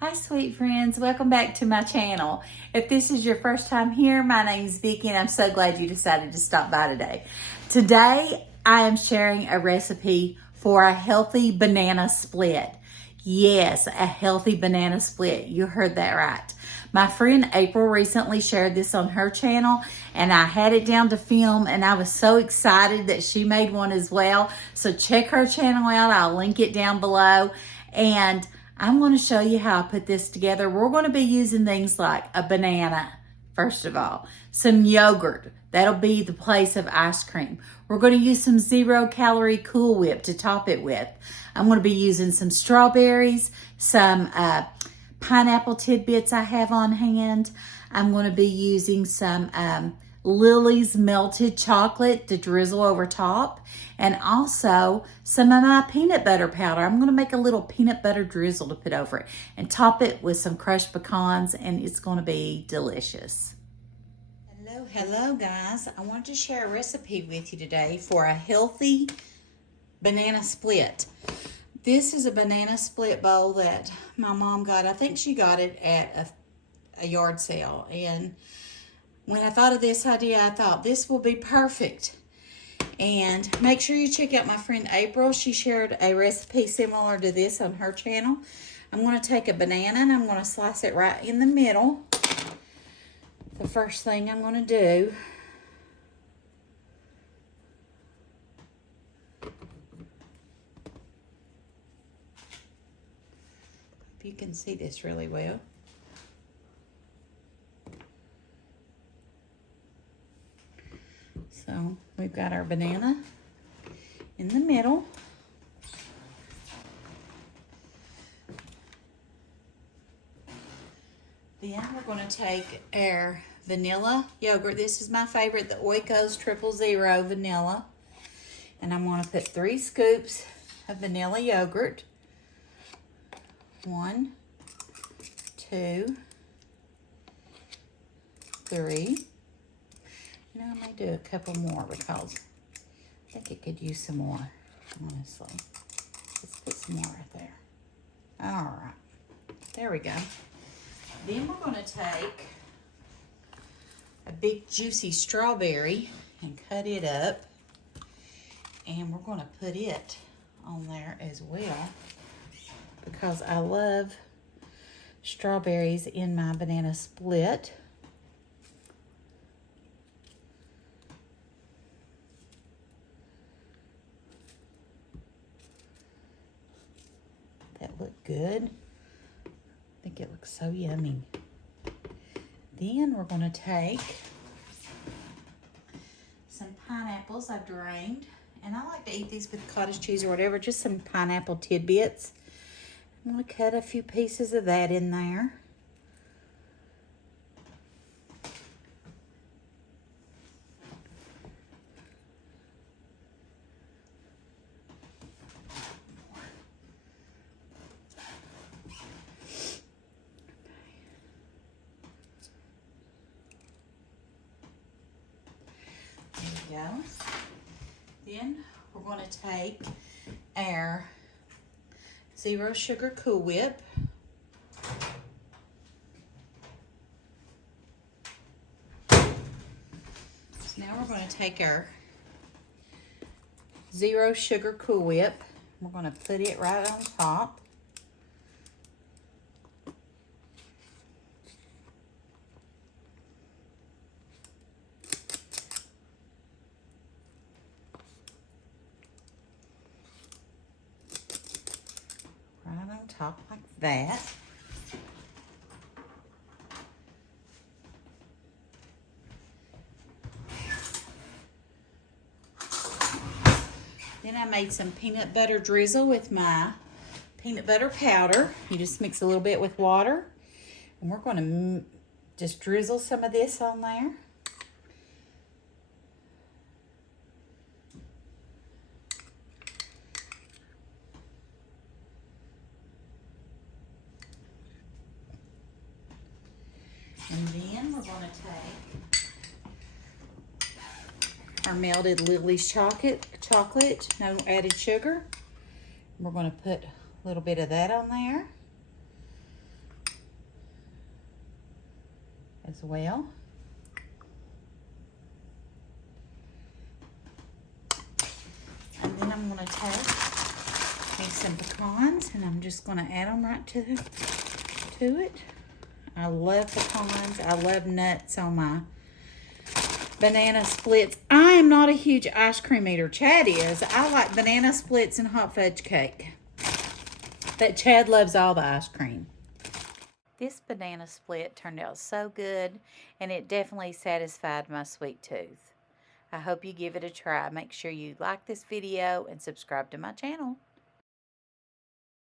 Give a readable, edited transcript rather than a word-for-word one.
Hi sweet friends, welcome back to my channel. If this is your first time here, my name is Vicki and I'm so glad you decided to stop by today. Today I am sharing a recipe for a healthy banana split. Yes, a healthy banana split. You heard that right. My friend April recently shared this on her channel and I had it down to film and I was so excited that she made one as well. So check her channel out. I'll link it down below. And I'm going to show you how I put this together. We're going to be using things like a banana, first of all, some yogurt. That'll be the place of ice cream. We're going to use some 0-calorie Cool Whip to top it with. I'm going to be using some strawberries, some pineapple tidbits I have on hand. I'm going to be using some Lily's melted chocolate to drizzle over top, and also some of my peanut butter powder. I'm going to make a little peanut butter drizzle to put over it and top it with some crushed pecans, and it's going to be delicious. Hello guys. I wanted to share a recipe with you today for a healthy banana split. This is a banana split bowl that my mom got. I think she got it at a yard sale, and when I thought of this idea, I thought this will be perfect. And make sure you check out my friend April. She shared a recipe similar to this on her channel. I'm going to take a banana and I'm going to slice it right in the middle. The first thing I'm going to do if you can see this really well. So we've got our banana in the middle. Then we're going to take our vanilla yogurt. This is my favorite, the OIKOS 000 vanilla. And I'm going to put 3 scoops of vanilla yogurt. 1, 2, 3. You know, I may do a couple more because I think it could use some more, honestly. Let's put some more right there. All right. There we go. Then we're going to take a big juicy strawberry and cut it up. And we're going to put it on there as well because I love strawberries in my banana split. That looked good. I think it looks so yummy. Then we're going to take some pineapples I've drained. And I like to eat these with cottage cheese or whatever, just some pineapple tidbits. I'm going to cut a few pieces of that in there. Go. Then we're going to take our 0 sugar Cool Whip. So now we're going to take our 0 sugar Cool Whip. We're going to put it right on top. Top like that. Then I made some peanut butter drizzle with my peanut butter powder. You just mix a little bit with water. And we're going to just drizzle some of this on there. And then we're going to take our melted Lily's chocolate, no added sugar. We're going to put a little bit of that on there. as well. And then I'm going to take me some pecans, and I'm just going to add them right to it. I love pecans. I love nuts on my banana splits. I am not a huge ice cream eater. Chad is. I like banana splits and hot fudge cake. But Chad loves all the ice cream. This banana split turned out so good, and it definitely satisfied my sweet tooth. I hope you give it a try. Make sure you like this video and subscribe to my channel.